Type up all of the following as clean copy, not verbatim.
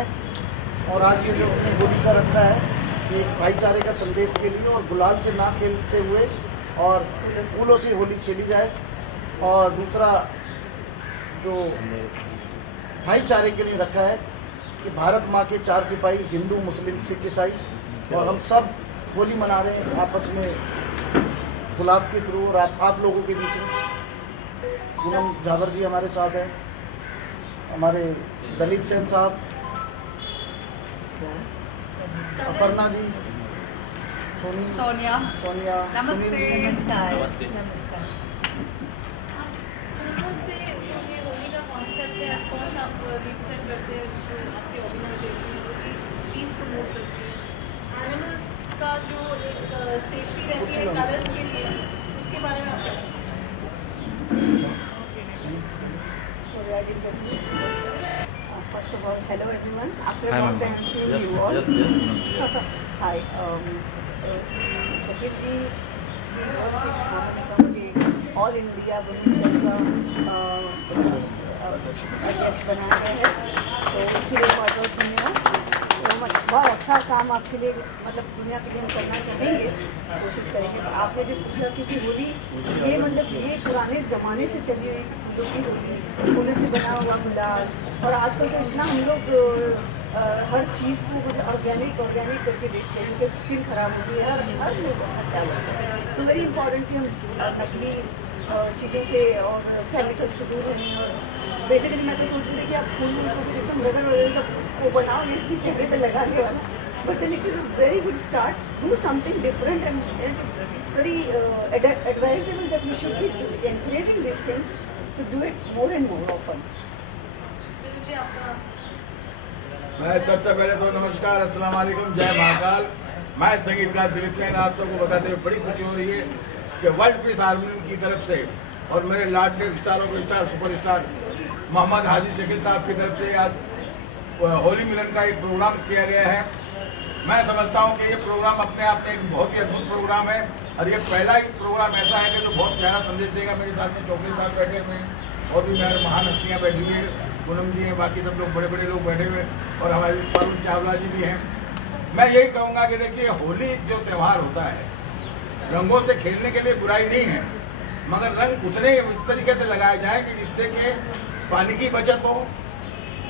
है। और आज ये जो अपने होली का रखा है एक भाईचारे का संदेश के लिए, और गुलाल से ना खेलते हुए और फूलों से होली खेली जाए। और दूसरा जो भाईचारे के लिए रखा है कि भारत माँ के 4 सिपाही हिंदू, मुस्लिम, सिख, ईसाई, और हम सब होली मना रहे हैं आपस में गुलाब के थ्रू। और आप लोगों के बीच में पूनम जावर जी हमारे साथ हैं, हमारे दलीप सेन साहब, अपर्णा जी, सोनिया, नमस्ते। नमस्कार। नमस्ते। नमस्कार। से जो ये होली का कॉन्सेप्ट है, ऑफकोर्स आप रिप्रेजेंट करते हैं जो आपकी ऑर्गेनाइजेशन है, जो कि पीस प्रमोट करती है। एनिमल्स का जो एक सेफ्टी रहती है कलर्स के लिए, उसके बारे में आप क्या कहेंगे? First of all, hello everyone. After a Hi, long ma'am. time seeing Yes, you all. yes. Hi. Shakeel जी की बहुत इस मामले का मुझे ऑल इंडिया वुमेन सेल का अध्यक्ष बनाया गया है, तो उसके लिए बहुत बहुत धन्यवाद। तो बहुत अच्छा काम आपके लिए, मतलब दुनिया के लिए हम करना चाहेंगे, कोशिश करेंगे। तो आपने जो पूछा कि होली ये मतलब ये पुराने ज़माने से चली हुई फूलों की होली, फूलों से बना हुआ गुलाल, और आजकल तो इतना हम लोग हर चीज़ को मतलब ऑर्गेनिक करके देखते हैं क्योंकि स्किन खराब होती है, हर लोग अपना ख्याल रखते हैं। तो वेरी इंपॉर्टेंट कि हम नकली चीज़ों से और केमिकल से दूर रहें। और बेसिकली मैं तो सोचती थी कि आप फूल को तो एकदम रगड़ सब वो बनाओ, ये इसकी चेहरे पे लगाने वाला, but then it is a very good start, do something different and very advisable that we should be encouraging this things to do it more and more often. मुझे आपका मैं सबसे पहले तो नमस्कार, अस्सलाम वालेकुम, जय महाकाल। मैं संगीतकार दिलीप सेन आप सबको बताते हुए बड़ी खुशी हो रही है कि वर्ल्ड पीस आर्मी की तरफ से और मेरे लाडले स्टारों के स्टार सुपरस्टार मोहम्मद हाजी शकील साहब की तरफ से आज होली मिलन का एक प्रोग्राम किया गया है। मैं समझता हूँ कि ये प्रोग्राम अपने आप में एक बहुत ही अद्भुत प्रोग्राम है, और ये पहला ही प्रोग्राम ऐसा है कि जो बहुत प्यारा संदेश देगा। मेरे साथ में चौकड़ी साहब बैठे हुए हैं और भी मेरे महान हस्तियाँ बैठी हुई हैं, पूनम जी हैं, बाकी सब लोग बड़े बड़े लोग बैठे हुए, और हमारे वरुण चावला जी भी हैं। मैं यही कहूँगा कि देखिए, होली जो त्यौहार होता है, रंगों से खेलने के लिए बुराई नहीं है, मगर रंग उतने इस तरीके से लगाए जाए कि जिससे कि पानी की बचत हो,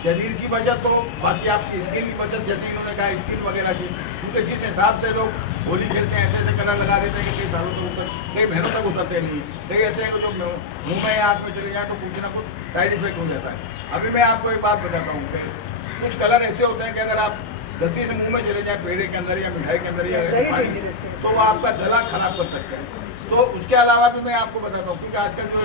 शरीर की बचत हो, बाकी आपकी स्किन की बचत, जैसे इन्होंने कहा स्किन वगैरह की, क्योंकि जिस हिसाब से लोग होली खेलते हैं ऐसे कलर लगा देते हैं कि कई सालों तक कई महीनों तक उतरते नहीं, कई ऐसे हैं जो मुँह में हाथ में चले जाए तो कुछ ना कुछ साइड इफेक्ट हो जाता है। अभी मैं आपको एक बात बताता हूँ कि कुछ कलर ऐसे होते हैं कि अगर आप गलती से मुंह में चले जाए पेड़े के अंदर या मिठाई के अंदर या तो वो आपका गला खराब कर सकते हैं। तो उसके अलावा भी मैं आपको बताता हूँ, क्योंकि आजकल जो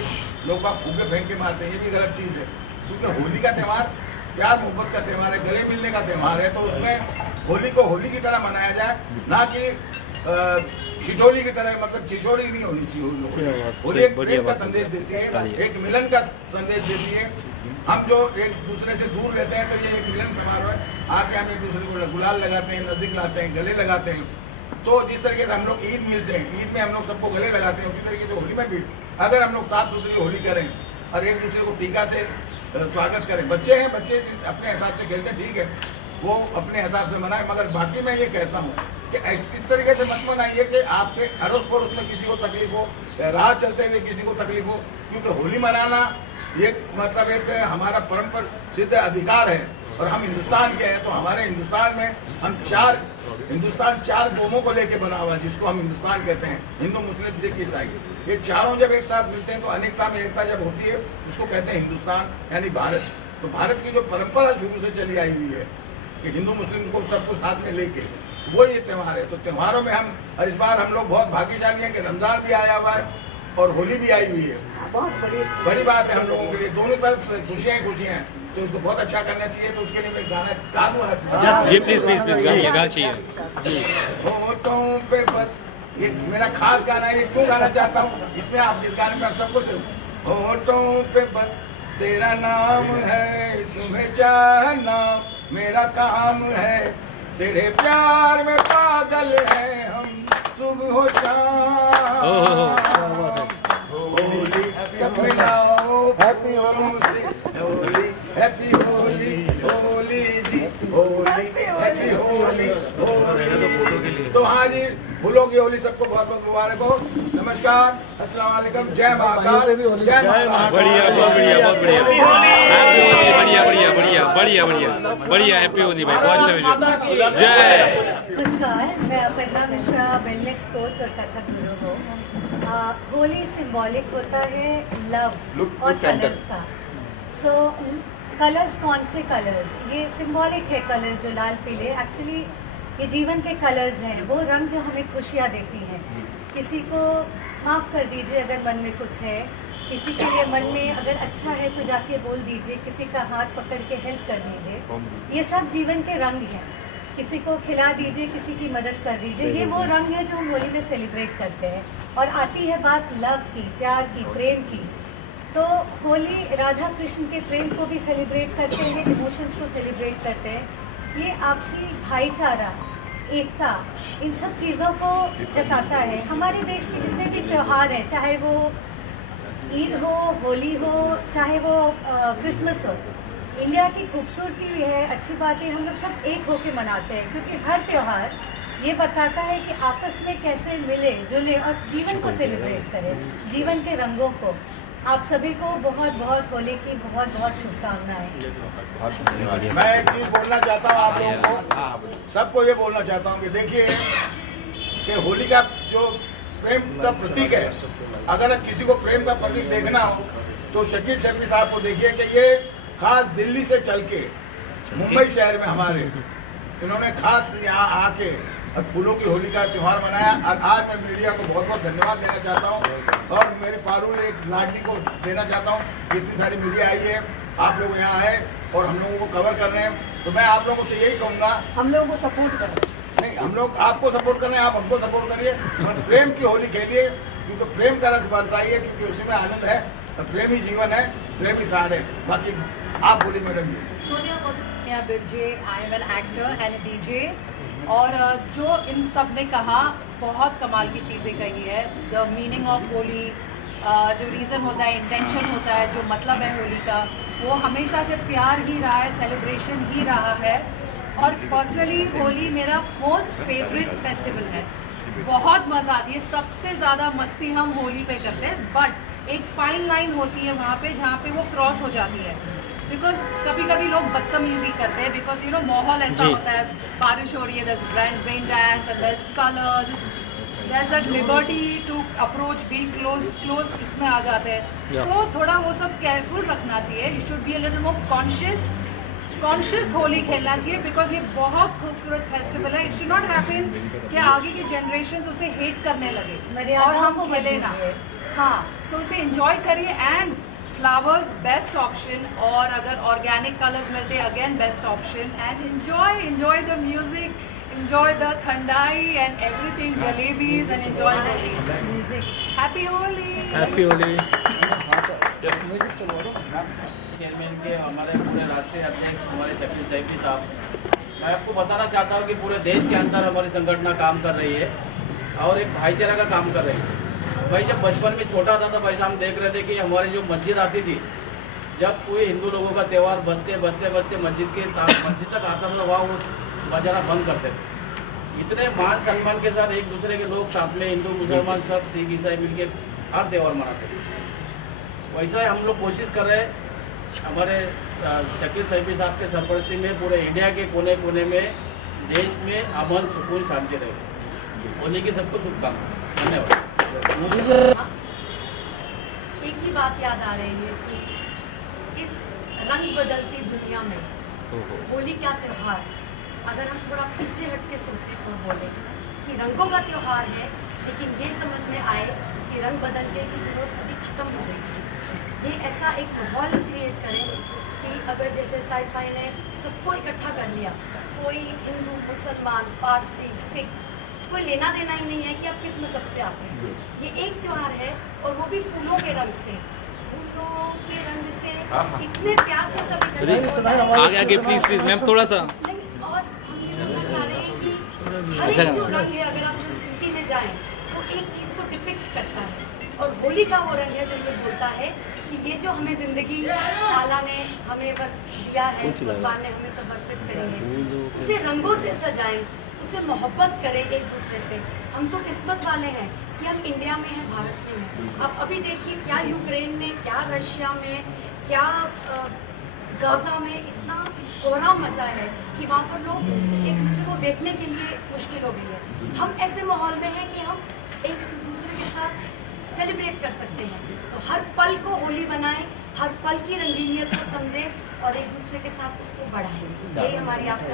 लोग बाग फूके फेंक के मारते हैं, ये भी गलत चीज़ है, क्योंकि होली का त्यौहार प्यार मोहब्बत का त्यौहार है, गले मिलने का त्यौहार है। तो उसमें होली को होली की तरह मनाया जाए, ना कि छिछोली की तरह, मतलब छिछोली नहीं होनी चाहिए। होली एक प्रेम का संदेश देती है, एक मिलन का संदेश देती है। हम जो एक दूसरे से दूर रहते हैं तो ये एक मिलन समारोह है, आके हम एक दूसरे को गुलाल लगाते हैं, नजदीक लाते हैं, गले लगाते हैं। तो जिस तरीके से हम लोग ईद मिलते हैं, ईद में हम लोग सबको गले लगाते हैं, उसी तरीके से होली में भी अगर हम लोग साफ सुथरी होली करें और एक दूसरे को टीका से स्वागत करें। बच्चे हैं, बच्चे अपने हिसाब से खेलते हैं, ठीक है, वो अपने हिसाब से मनाए, मगर बाकी मैं ये कहता हूँ कि इस तरीके से मत मनाइए कि आपके अड़ोस पड़ोस में किसी को तकलीफ हो, राह चलते हुए किसी को तकलीफ हो, क्योंकि होली मनाना ये मतलब एक हमारा परंपरा सिद्ध अधिकार है। और हम हिंदुस्तान के हैं, तो हमारे हिंदुस्तान में हिंदुस्तान चार कौमों को लेके बना हुआ है, जिसको हम हिंदुस्तान कहते हैं, हिंदू, मुस्लिम, सिख, ईसाई। ये चारों जब एक साथ मिलते हैं तो अनेकता में एकता जब होती है, उसको कहते हैं हिंदुस्तान, यानी भारत। तो भारत की जो परंपरा शुरू से चली आई हुई है कि हिंदू मुस्लिम को सबको साथ में लेके, वो ये त्यौहार है। तो त्योहारों में हम, और इस बार हम लोग बहुत भाग्यशाली हैं कि रमजान भी आया हुआ है और होली भी आई हुई है। बहुत बड़ी बात है हम लोगों के लिए, दोनों तरफ से खुशियाँ ही खुशियाँ हैं, तो इसको बहुत अच्छा करना चाहिए। तो उसके लिए मैं गाना गा दूँ? जी प्लीज प्लीज प्लीज गाइए, गाइए जी। होठों पे बस, ये मेरा खास गाना है, ये क्यों गाना चाहता हूँ, इसमें आप इस गाने में आप सबको से होठों पे बस तेरा नाम है, तुम्हें चाहना मेरा काम है, तेरे प्यार में पागल है हम सुबह हो शाम। होली सब मिलाओ, हैप्पी होली, हैप्पी होली, होली जी, फूलों की होली सबको बहुत बहुत मुबारक हो। नमस्कार, अस्सलाम वालेकुम, जय महाकाल, जय महाकाल। बढ़िया, बहुत बढ़िया, बहुत बढ़िया, बढ़िया बढ़िया बढ़िया बढ़िया बढ़िया बढ़िया, हैप्पी होली भाई, बहुत अच्छा। जय। नमस्कार, मैं अपर्णा मिश्रा, वेलनेस कोच और कथक गुरु हूँ। होली सिंबॉलिक होता है लव और कलर्स का। सो कलर्स, कौन से कलर्स? ये सिंबॉलिक है कलर्स, जो लाल पीले, एक्चुअली ये जीवन के कलर्स हैं, वो रंग जो हमें खुशियाँ देती हैं। किसी को माफ़ कर दीजिए अगर मन में कुछ है, किसी के लिए मन में अगर अच्छा है तो जाके बोल दीजिए, किसी का हाथ पकड़ के हेल्प कर दीजिए। ये सब जीवन के रंग हैं। किसी को खिला दीजिए, किसी की मदद कर दीजिए, ये वो रंग है जो हम होली में सेलिब्रेट करते हैं। और आती है बात लव की, प्यार की, प्रेम की, तो होली राधा कृष्ण के प्रेम को भी सेलिब्रेट करते हैं, इमोशंस को सेलिब्रेट करते हैं। ये आपसी भाईचारा, एकता, इन सब चीज़ों को जताता है। हमारे देश के जितने भी त्यौहार हैं, चाहे वो ईद हो, होली हो, चाहे वो क्रिसमस हो, इंडिया की खूबसूरती भी है, अच्छी बात है, हम लोग सब एक होके मनाते हैं, क्योंकि हर त्यौहार ये बताता है कि आपस में कैसे मिले जुले और जीवन को सेलिब्रेट करें, जीवन के रंगों को। आप सभी को बहुत बहुत होली की बहुत बहुत शुभकामनाएं। मैं एक चीज बोलना चाहता हूँ आप लोगों को, सबको ये बोलना चाहता हूँ कि देखिए कि होली का जो प्रेम का प्रतीक है, अगर किसी को प्रेम का प्रतीक देखना हो तो शकील शर्मी साहब को देखिए कि ये खास दिल्ली से चल के मुंबई शहर में हमारे इन्होंने खास यहाँ आके और फूलों की होली का त्यौहार मनाया। और आज मैं मीडिया को बहुत बहुत धन्यवाद देना चाहता हूँ और मेरे पारुल एक लाडली को देना चाहता हूँ कि इतनी सारी मीडिया आई है, आप लोग यहाँ आए और हम लोगों को कवर कर रहे हैं। तो मैं आप लोगों से यही कहूँगा, हम लोगों को सपोर्ट करें। नहीं, हम लोग आपको सपोर्ट कर रहे हैं, आप हमको सपोर्ट करिए, प्रेम की होली खेलिए, क्योंकि प्रेम का रस बरसाइए, क्योंकि उसी में आनंद है। प्रेम ही जीवन है, प्रेम ही सार है। बाकी आप बोलिए madam ji. Sonia Birje, I am an actor and DJ. और जो इन सब ने कहा, बहुत कमाल की चीज़ें कही है। द मीनिंग ऑफ होली, जो रीज़न होता है, इंटेंशन होता है, जो मतलब है होली का, वो हमेशा से प्यार ही रहा है, सेलिब्रेशन ही रहा है। और पर्सनली होली मेरा मोस्ट फेवरेट फेस्टिवल है। बहुत मज़ा आती है, सबसे ज़्यादा मस्ती हम होली पे करते हैं। बट एक फाइन लाइन होती है वहाँ पे, जहाँ पे वो क्रॉस हो जाती है। बिकॉज कभी कभी लोग बदतमीजी करते हैं, बिकॉज होल ऐसा होता है, बारिश हो रही है, there's rain dance and there's colors, there's that liberty to approach, be close इसमें आ जाते हैं। So थोड़ा वो सब केयरफुल रखना चाहिए। You should be a little more conscious Holi खेलना चाहिए, बिकॉज ये बहुत खूबसूरत फेस्टिवल है। इट शुड नॉट हैपन कि आगे की जनरेशन उसे हेट करने लगे और हम खेले ना। हाँ, तो उसे एंजॉय करिए। एंड फ्लावर्स बेस्ट ऑप्शन, और अगर ऑर्गेनिक कलर्स मिलते हैं again best option. And enjoy the music, enjoy the thandai and everything, jalebis, and enjoy Holi. Happy Holi. Happy Holi. Chairman के हमारे पूरे राष्ट्रीय अध्यक्ष हमारे शकील सैफी साहब, मैं आपको बताना चाहता हूँ कि पूरे देश के अंदर हमारी संगठन काम कर रही है और एक भाईचारा का काम कर रही है। भाई जब बचपन में छोटा था तो भाई हम देख रहे थे कि हमारी जो मस्जिद आती थी, जब कोई हिंदू लोगों का त्यौहार बसते मस्जिद तक आता था तो वहाँ वो बजाना बंद करते थे। इतने मान सम्मान के साथ एक दूसरे के लोग साथ में, हिंदू मुसलमान सब, सिख ईसाई मिलकर हर त्यौहार मनाते थे। वैसा ही हम लोग कोशिश कर रहे हैं हमारे शकील सैफी साहब के सरपरस्ती में पूरे इंडिया के कोने कोने में, देश में अमन सुकून शांति रहे। होली की सबको शुभकामनाएं। धन्यवाद। एक ही बात याद आ रही है कि इस रंग बदलती दुनिया में होली क्या त्यौहार, अगर हम थोड़ा पीछे हट के सोचें और बोलें कि रंगों का त्यौहार है, लेकिन ये समझ में आए कि रंग बदलने की ज़रूरत अभी ख़त्म हो गई है। ये ऐसा एक माहौल क्रिएट करें कि अगर जैसे साई-फाई ने सबको इकट्ठा कर लिया, कोई हिंदू, मुसलमान, पारसी, सिख, कोई लेना देना ही नहीं है कि आप किस मज़हब से आते हैं। ये एक त्यौहार है और वो भी फूलों के रंग से, फूलों के रंग से इतने प्यार से सब आगे प्लीज मैम थोड़ा सा। और हम ये बोलना चाह रहे हैं कि हर एक जो रंग है, अगर आप संस्कृति में जाएं तो एक चीज़ को डिपिक्ट करता है। और होली का वो रंग है जो ये बोलता है कि ये जो हमें ज़िंदगी ताला ने हमें दिया है, भगवान ने हमें समर्पित करी है, उसे रंगों से सजाएं, उससे मोहब्बत करें एक दूसरे से। हम तो किस्मत वाले हैं कि हम इंडिया में हैं, भारत में हैं। अब अभी देखिए क्या यूक्रेन में, क्या रशिया में, क्या गाजा में इतना कोहराम मचा है कि वहाँ पर लोग एक दूसरे को देखने के लिए मुश्किल हो गई है। हम ऐसे माहौल में हैं कि हम एक दूसरे के साथ सेलिब्रेट कर सकते हैं। तो हर पल को होली बनाएं, हर पल की रंगीनियत को समझें और एक दूसरे के साथ उसको बढ़ाएं। यही हमारी आपसे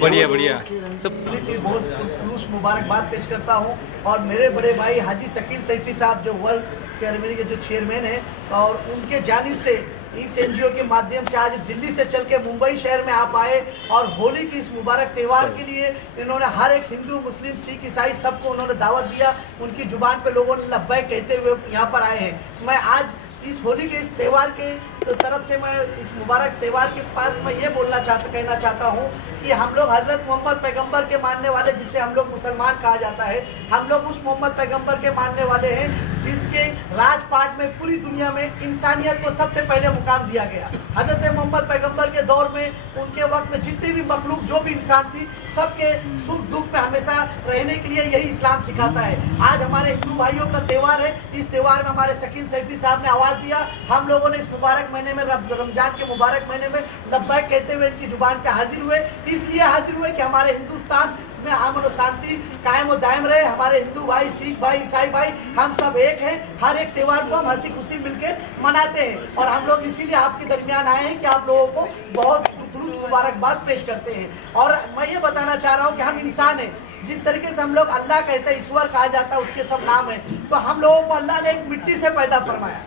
बढ़िया बढ़िया सब की बहुत खुलूस मुबारकबाद पेश करता हूं। और मेरे बड़े भाई हाजी शकील सैफी साहब जो वर्ल्ड कैरमेरी के जो चेयरमैन हैं, और उनके जानिब से इस एनजीओ के माध्यम से आज दिल्ली से चल के मुंबई शहर में आप आए और होली की इस मुबारक त्यौहार के लिए इन्होंने हर एक हिंदू, मुस्लिम, सिख, ईसाई सबको उन्होंने दावत दिया। उनकी जुबान पे लोगों ने लब्बैक कहते हुए यहाँ पर आए हैं। मैं आज इस होली के इस त्यौहार के तरफ से मैं इस मुबारक त्यौहार के पास मैं ये कहना चाहता हूँ कि हम लोग हज़रत मोहम्मद पैगंबर के मानने वाले, जिसे हम लोग मुसलमान कहा जाता है, हम लोग उस मोहम्मद पैगंबर के मानने वाले हैं जिसके राजपाट में पूरी दुनिया में इंसानियत को सबसे पहले मुकाम दिया गया। हज़रत मोहम्मद पैगंबर के दौर में, उनके वक्त में जितने भी मखलूक, जो भी इंसान थी, सबके सुख दुख में हमेशा रहने के लिए यही इस्लाम सिखाता है। आज हमारे हिंदू भाइयों का त्यौहार है। इस त्यौहार में हमारे शकील सैफी साहब ने आवाज़ दिया। हम लोगों ने इस मुबारक महीने में, रमजान के मुबारक महीने में लब्बैक कहते हुए इनकी जुबान पे हाजिर हुए। इसलिए हाजिर हुए कि हमारे हिंदुस्तान में अमन और शांति कायम और दायम रहे। हमारे हिंदू भाई, सिख भाई, ईसाई भाई, हम सब एक हैं। हर एक त्यौहार को हम हंसी खुशी मिलकर मनाते हैं और हम लोग इसीलिए आपके दरमियान आए हैं कि आप लोगों को बहुत खुलूस मुबारकबाद पेश करते हैं। और मैं ये बताना चाह रहा हूँ कि हम इंसान हैं। जिस तरीके से हम लोग अल्लाह कहते हैं, ईश्वर कहा जाता है, उसके सब नाम है, तो हम लोगों को अल्लाह ने एक मिट्टी से पैदा फरमाया।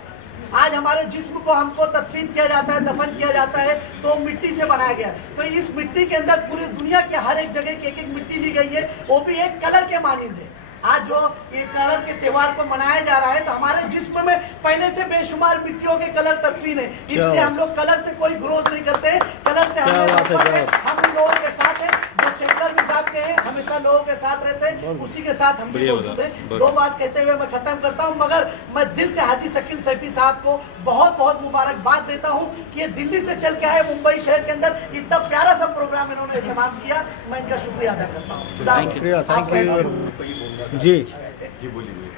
आज हमारे जिस्म को हमको तदफीन किया जाता है, दफन किया जाता है, तो मिट्टी से बनाया गया। तो इस मिट्टी के अंदर पूरी दुनिया के हर एक जगह की एक मिट्टी ली गई है, वो भी एक कलर के मानिंद है। आज जो ये कलर के त्यौहार को मनाया जा रहा है, तो हमारे जिस्म में पहले से बेशुमार मिट्टियों के कलर तदफीन है। इसलिए हम लोग कलर से कोई ग्रोथ नहीं करते। कलर से हम उन लोगों के साथ हैं जो सेकुलर मिजाज के हैं, हमेशा लोगों के साथ रहते हैं, उसी के साथ हम भी मौजूद हैं। दो बात कहते हुए मैं खत्म करता हूं, मगर मैं दिल से हाजी शकील सैफी साहब को बहुत बहुत मुबारकबाद देता हूं कि ये दिल्ली से चल के आए, मुंबई शहर के अंदर इतना प्यारा सा प्रोग्राम इन्होंने इत्तेमाम किया। मैं इनका शुक्रिया अदा करता हूँ। जी बोलिए।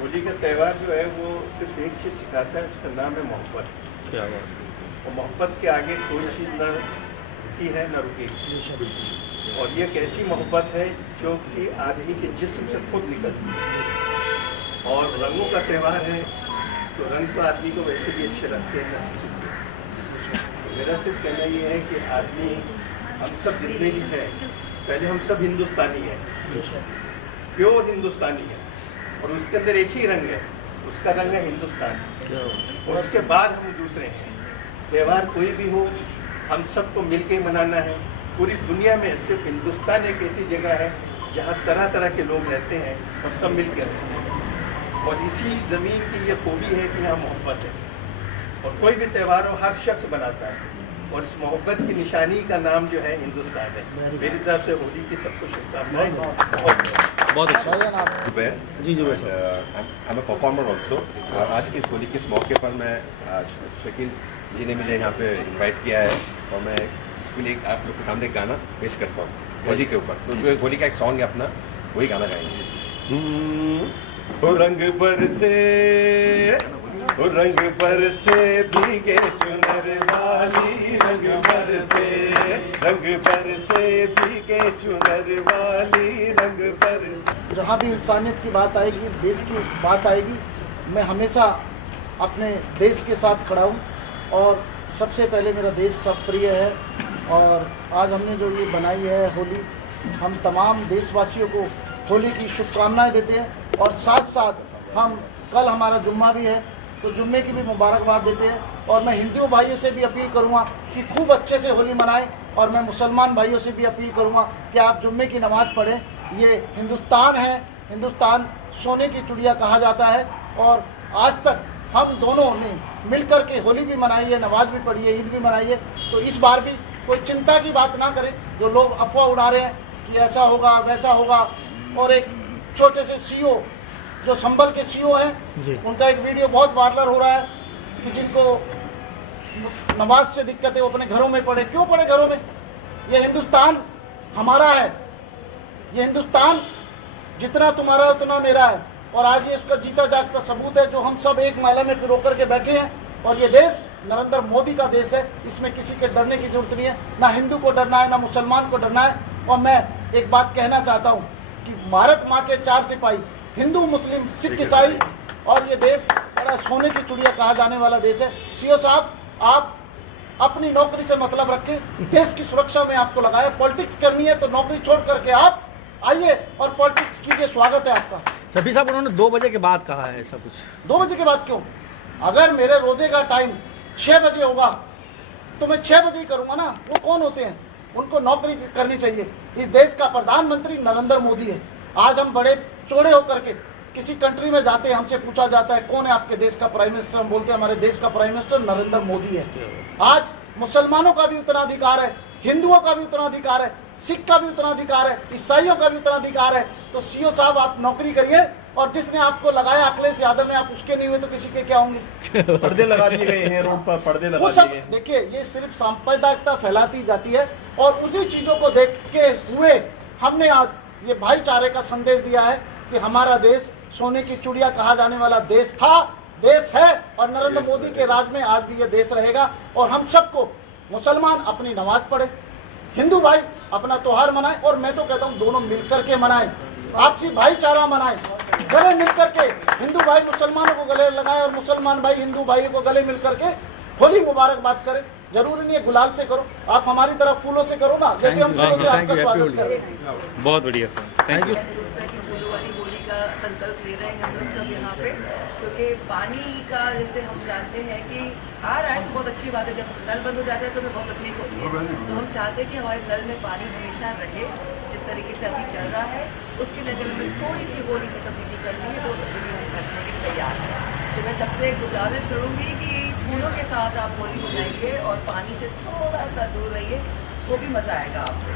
होली का त्यौहार जो है वो सिर्फ एक चीज़ सिखाता है, उसका नाम है मोहब्बत। क्या बात। और मोहब्बत के आगे कोई चीज़ न रुकी है न रुकेगी। और ये एक ऐसी मोहब्बत है जो कि आदमी के जिस्म से खुद निकलती है। और रंगों का त्यौहार है, तो रंग तो आदमी को वैसे भी अच्छे लगते हैं। तो मेरा सिर्फ कहना ये है कि आदमी, हम सब जितने भी हैं, पहले हम सब हिंदुस्तानी हैं, प्योर हिंदुस्तानी है, और उसके अंदर एक ही रंग है, उसका रंग है हिंदुस्तान। और उसके बाद हम दूसरे हैं। त्यौहार कोई भी हो, हम सबको मिलके मनाना है। पूरी दुनिया में सिर्फ हिंदुस्तान एक ऐसी जगह है जहाँ तरह तरह के लोग रहते हैं और सब मिल के रहते हैं। और इसी ज़मीन की ये खूबी है कि यहाँ मोहब्बत है। और कोई भी त्यौहार हो, हर शख्स बनाता है, और इस मोहब्बत की निशानी का नाम जो है हिंदुस्तान है। मेरी तरफ से होली की सबको शुभकामनाएं। बहुत अच्छा। जी जी आई एम परफॉर्मर ऑल्सो। आज की इस होली के इस मौके पर मैं शकील जी ने मुझे यहाँ पे इनवाइट किया है, और मैं इसके लिए आप लोग के सामने एक गाना पेश करता हूँ होली के ऊपर। तो जो होली का एक सॉन्ग है अपना, वही गाना गाएंगे। रंग बरसे, रंग बरसे भीगे चुनर वाली, रंग बरसे, रंग बरसे भीगे चुनर वाली, रंग बरसे। जहाँ भी इंसानियत की बात आएगी, इस देश की बात आएगी, मैं हमेशा अपने देश के साथ खड़ा हूँ। और सबसे पहले मेरा देश सब प्रिय है। और आज हमने जो ये बनाई है होली, हम तमाम देशवासियों को होली की शुभकामनाएं देते हैं। और साथ साथ हम, कल हमारा जुम्मा भी है, तो जुम्मे की भी मुबारकबाद देते हैं। और मैं हिंदू भाइयों से भी अपील करूँगा कि खूब अच्छे से होली मनाएं। और मैं मुसलमान भाइयों से भी अपील करूँगा कि आप जुम्मे की नमाज़ पढ़ें। ये हिंदुस्तान है, हिंदुस्तान सोने की चिड़िया कहा जाता है। और आज तक हम दोनों ने मिलकर के होली भी मनाई है, नमाज भी पढ़ी है, ईद भी मनाई है। तो इस बार भी कोई चिंता की बात ना करें। जो लोग अफवाह उड़ा रहे हैं कि ऐसा होगा वैसा होगा, और एक छोटे से सीओ जो संभल के सीओ हैं, उनका एक वीडियो बहुत वायरल हो रहा है कि जिनको नमाज से दिक्कत है वो अपने घरों में पढ़े। क्यों पढ़े घरों में? ये हिंदुस्तान हमारा है, ये हिंदुस्तान जितना तुम्हारा उतना मेरा है, और आज ये उसका जीता जागता सबूत है जो हम सब एक माला में पिरो करके बैठे हैं। और ये देश नरेंद्र मोदी का देश है, इसमें किसी के डरने की जरूरत नहीं है, ना हिंदू को डरना है ना मुसलमान को डरना है। और मैं एक बात कहना चाहता हूँ कि भारत माँ के 4 सिपाही, हिंदू मुस्लिम सिख ईसाई, और ये देश बड़ा सोने की चिड़िया कहा जाने वाला देश है। सीओ साहब, आप अपनी नौकरी से मतलब रखें, देश की सुरक्षा में आपको लगाया। पॉलिटिक्स करनी है तो नौकरी छोड़ करके आप आइए और पॉलिटिक्स कीजिए, स्वागत है आपका। शफी साहब, उन्होंने 2 बजे के बाद कहा है ऐसा कुछ। 2 बजे के बाद क्यों? अगर मेरे रोजे का टाइम 6 बजे होगा तो मैं 6 बजे ही करूंगा ना। वो कौन होते हैं? उनको नौकरी करनी चाहिए। इस देश का प्रधानमंत्री नरेंद्र मोदी है। आज हम बड़े चौड़े होकर के किसी कंट्री में जाते हैं, हमसे पूछा जाता है कौन है आपके देश का प्राइम मिनिस्टर, हम बोलते हैं हमारे देश का प्राइम मिनिस्टर नरेंद्र मोदी है। आज मुसलमानों का भी उतना अधिकार है, हिंदुओं का भी उतना अधिकार है, सिख का भी उतना अधिकार है, ईसाइयों का भी उतना अधिकार है। तो सीओ साहब, आप नौकरी करिए, और जिसने आपको लगाया अखिलेश यादव ने, आप उसके नहीं हुए तो किसी के क्या होंगे? पर्दे लगा दिए गए हैं रोड पर, पर्दे लगा दिए गए। देखिए, ये सिर्फ सांप्रदायिकता फैलाती जाती है, और उसी चीजों को देख के हुए हमने आज ये भाईचारे का संदेश दिया है कि हमारा देश सोने की चिड़िया कहा जाने वाला देश था, देश है, और नरेंद्र मोदी के राज में आज भी ये देश रहेगा। और हम सबको, मुसलमान अपनी नमाज पढ़े, हिंदू भाई अपना त्योहार मनाए, और मैं तो कहता हूँ दोनों मिलकर के मनाए, आपसी भाईचारा मनाए, गले मिलकर के हिंदू भाई मुसलमानों को गले लगाए और मुसलमान भाई हिंदू भाइयों को गले मिलकर के होली मुबारकबाद करें। जरूरी नहीं है गुलाल से करो, आप हमारी तरफ फूलों से करो ना, जैसे हम फूलों से आपका स्वागत करें। बहुत बढ़िया सर, थैंक यू। फूलों वाली होली का संकल्प ले रहे हैं हम लोग सब यहाँ पे, क्योंकि पानी का जैसे हम जानते हैं कि आ रहा है तो बहुत अच्छी बात है, जब नल बंद हो जाता है तो हमें बहुत तकलीफ होती है। तो हम चाहते हैं कि हमारे नल में पानी हमेशा रहे, जिस तरीके से अभी चल रहा है। उसके लिए अगर हमें थोड़ी सी होली की तब्दीली करनी है तो तब्दीली हम करने के लिए तैयार हैं। तो मैं सबसे एक गुजारिश करूँगी कि फूलों के साथ आप होली मनाइए और पानी से थोड़ा सा दूर रहिए, वो भी मज़ा आएगा आपको।